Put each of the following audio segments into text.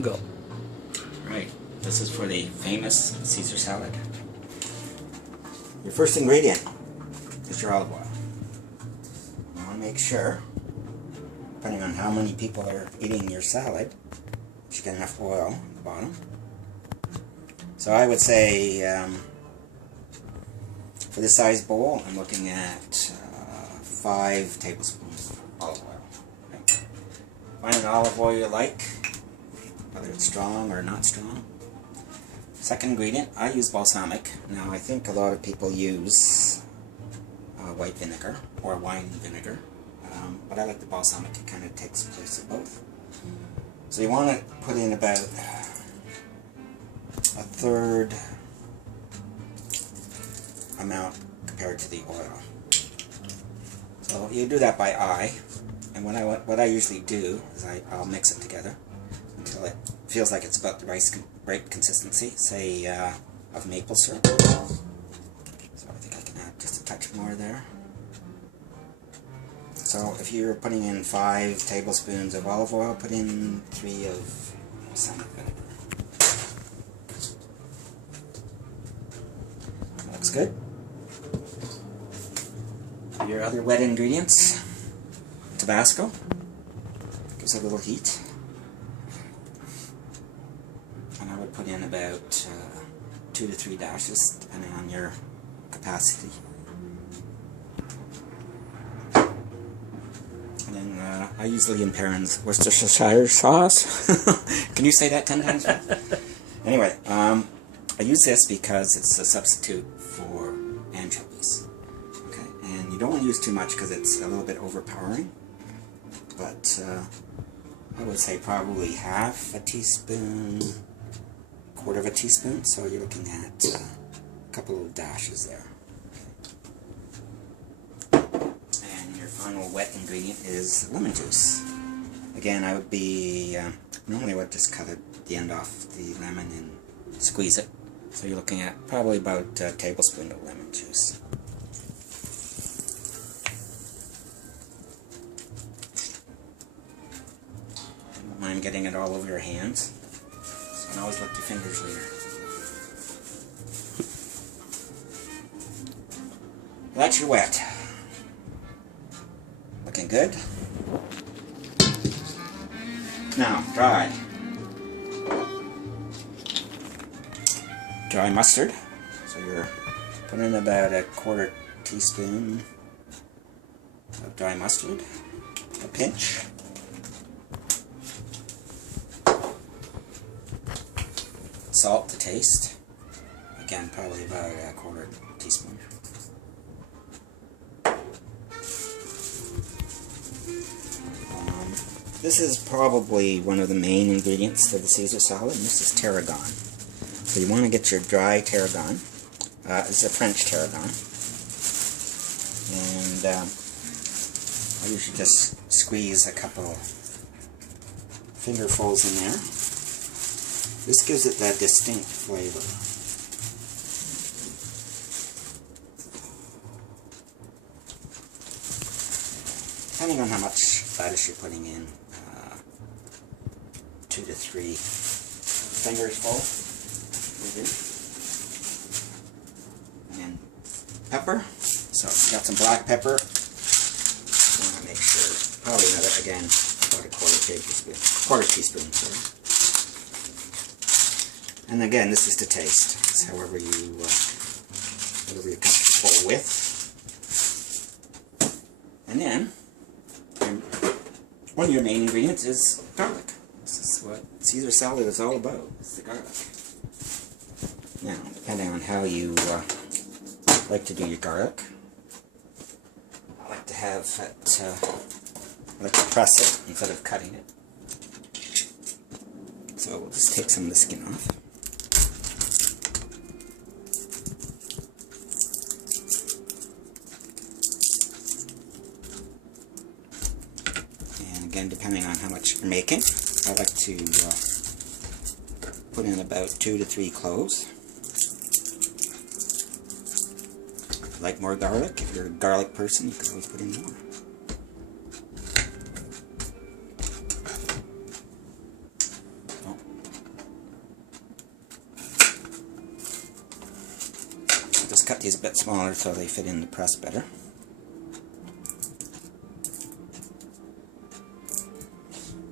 Go. Right, this is for the famous Caesar salad. Your first ingredient is your olive oil. You want to make sure, depending on how many people are eating your salad, that you get enough oil at the bottom. So I would say, for this size bowl, I'm looking at 5 tablespoons of olive oil. Okay. Find an olive oil you like, whether it's strong or not strong. Second ingredient, I use balsamic. Now I think a lot of people use white vinegar or wine vinegar, but I like the balsamic. It kind of takes the place of both. So you want to put in about a third amount compared to the oil. So you do that by eye, and what I usually do is I'll mix it together until it feels like it's about the right consistency, say of maple syrup. So I think I can add just a touch more there. So if you're putting in 5 tablespoons of olive oil, put in 3 of balsamic vinegar. That looks good. Your other wet ingredients, Tabasco, gives a little heat. And I would put in about 2 to 3 dashes, depending on your capacity. And then I use Lee & Perrins Worcestershire sauce. Can you say that 10 times fast? Anyway, I use this because it's a substitute for anchovies. Okay, and you don't want to use too much because it's a little bit overpowering. But I would say probably half a teaspoon, quarter of a teaspoon. So you're looking at a couple of dashes there. Final wet ingredient is lemon juice. Again, I would be normally I would just cut the end off the lemon and squeeze it. So you're looking at probably about a tablespoon of lemon juice. Don't mind getting it all over your hands. So you can always lift your fingers later. That's your wet. Looking good. Now, dry. Dry mustard. So you're putting in about a quarter teaspoon of dry mustard. A pinch. Salt to taste. Again, probably about a quarter teaspoon. This is probably one of the main ingredients for the Caesar salad, and this is tarragon. So you want to get your dry tarragon. It's a French tarragon. And I usually just squeeze a couple fingerfuls in there. This gives it that distinct flavor. Depending on how much lettuce you're putting in, 2 to 3 fingers full. And pepper. So you got some black pepper. You want to make sure, probably another, again, about a quarter teaspoon, sorry. And again, this is to taste. It's however you're comfortable with. And then one of your main ingredients is garlic. This is what Caesar salad is all about. It's the garlic. Now, depending on how you like to do your garlic, I like to have it, I like to press it instead of cutting it. So we'll just take some of the skin off. And again, depending on how much you're making, I like to put in about 2 to 3 cloves. If you like more garlic, if you're a garlic person, you can always put in more. these a bit smaller so they fit in the press better.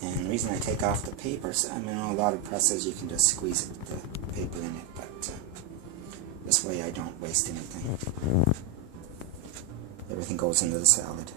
And the reason I take off the papers, I mean, a lot of presses you can just squeeze the paper in it, but this way I don't waste anything. Everything goes into the salad.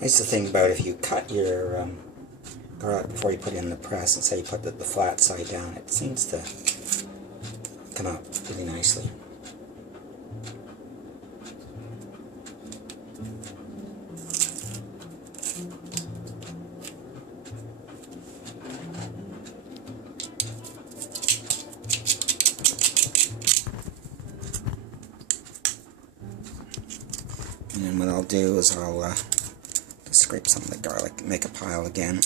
That's the thing about if you cut your garlic before you put it in the press, and say you put the flat side down, it seems to come out really nicely. And then what I'll do is I'll scrape some of the garlic, make a pile again,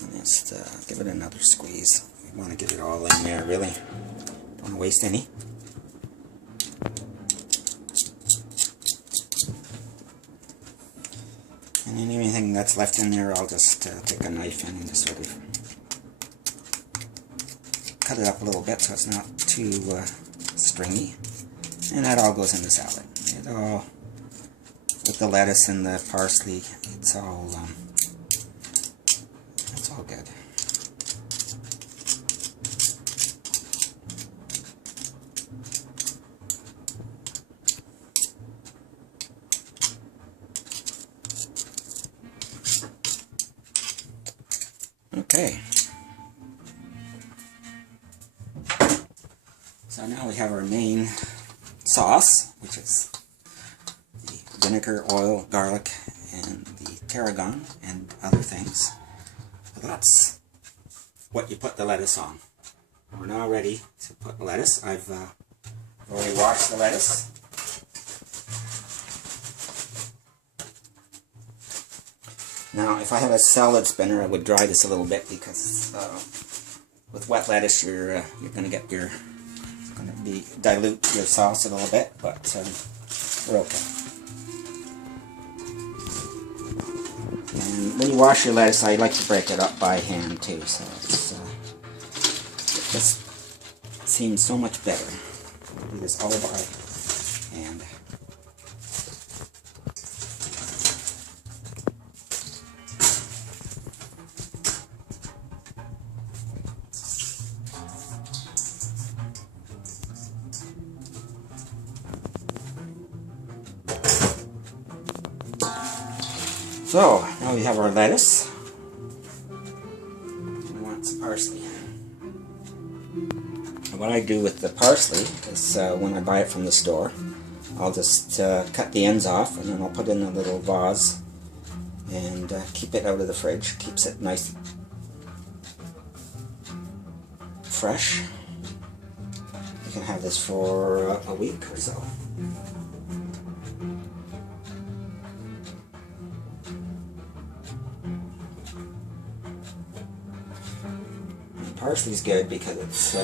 and just give it another squeeze. We want to get it all in there, really. Don't want to waste any. And then anything that's left in there, I'll just take a knife in and just sort of cut it up a little bit so it's not too stringy. And that all goes in the salad. It all, with the lettuce and the parsley, it's all good. Okay. So now we have our main sauce, which is the vinegar, oil, garlic, and the tarragon, and other things. So that's what you put the lettuce on. We're now ready to put the lettuce. I've already washed the lettuce. Now, if I had a salad spinner, I would dry this a little bit, because with wet lettuce, you're going to get your dilute your sauce a little bit, but we're okay. And when you wash your lettuce, I like to break it up by hand too, so it just seems so much better. Do this all by hand. So, now we have our lettuce. We want some parsley. And what I do with the parsley is when I buy it from the store, I'll just cut the ends off, and then I'll put it in a little vase and keep it out of the fridge. Keeps it nice, fresh. You can have this for a week or so. Parsley's good because it's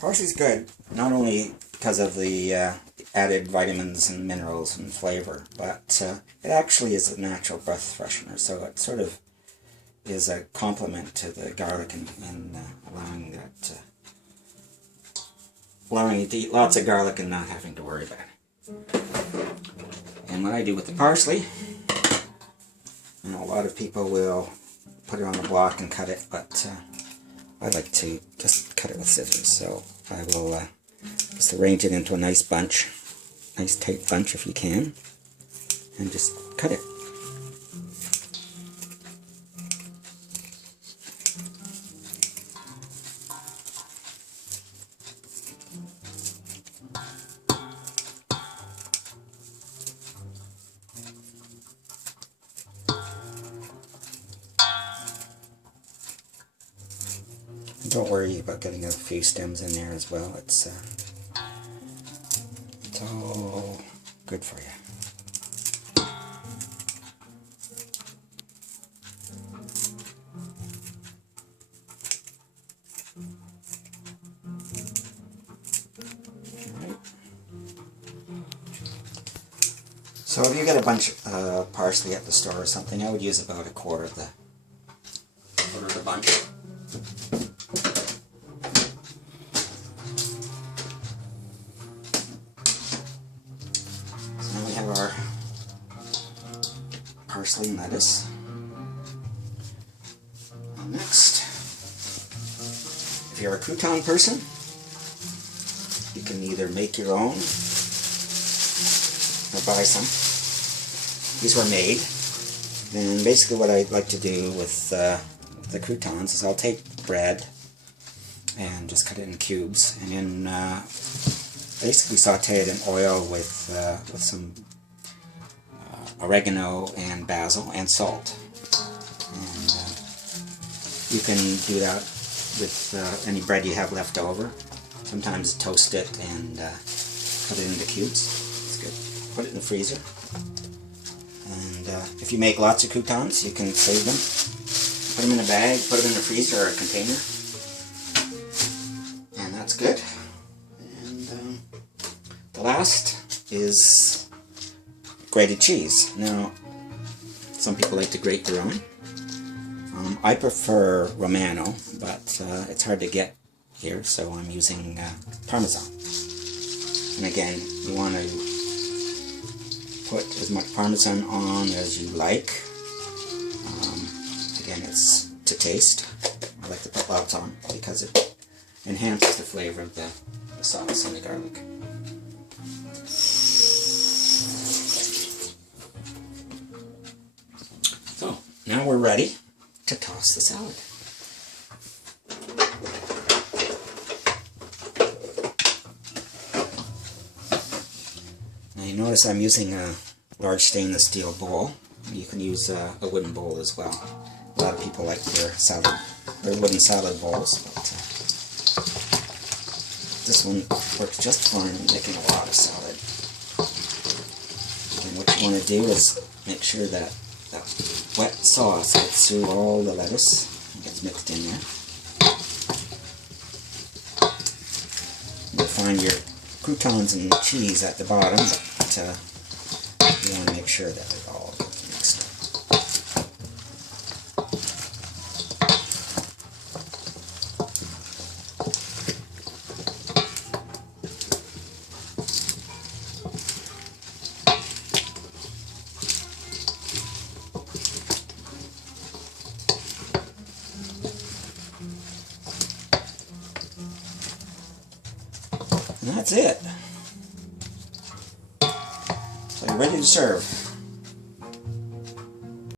parsley's good not only because of the added vitamins and minerals and flavor, but it actually is a natural breath freshener, so it sort of is a complement to the garlic and allowing you to eat lots of garlic and not having to worry about it. And what I do with the parsley, you know, a lot of people will put it on a block and cut it, but I like to just cut it with scissors. So I will just arrange it into a nice bunch, nice tight bunch if you can, and just cut it. Don't worry about getting a few stems in there as well. It's all good for you. So if you get a bunch of parsley at the store or something, I would use about a quarter of the bunch. So now we have our parsley and lettuce. And next, if you're a crouton person, you can either make your own or buy some. These were made. And basically what I like to do with the croutons is I'll take bread and just cut it in cubes, and then basically saute it in oil with some oregano and basil and salt. And you can do that with any bread you have left over. Sometimes toast it and cut it into cubes. It's good. Put it in the freezer. And if you make lots of croutons, you can save them. Put them in a bag, put them in the freezer or a container. And that's good. And the last is grated cheese. Now, some people like to grate their own. I prefer Romano, but it's hard to get here, so I'm using Parmesan. And again, you want to put as much Parmesan on as you like. Again, it's to taste. I like to put lots on because it enhances the flavor of the sauce and the garlic. So, now we're ready to toss the salad. Now you notice I'm using a large stainless steel bowl. You can use a wooden bowl as well. A lot of people like their wooden salad bowls, but this one works just fine in making a lot of salad. And what you want to do is make sure that that wet sauce gets through all the lettuce and gets mixed in there. You'll find your croutons and cheese at the bottom, but you want to make sure that it all gets mixed up. And that's it. So you're ready to serve.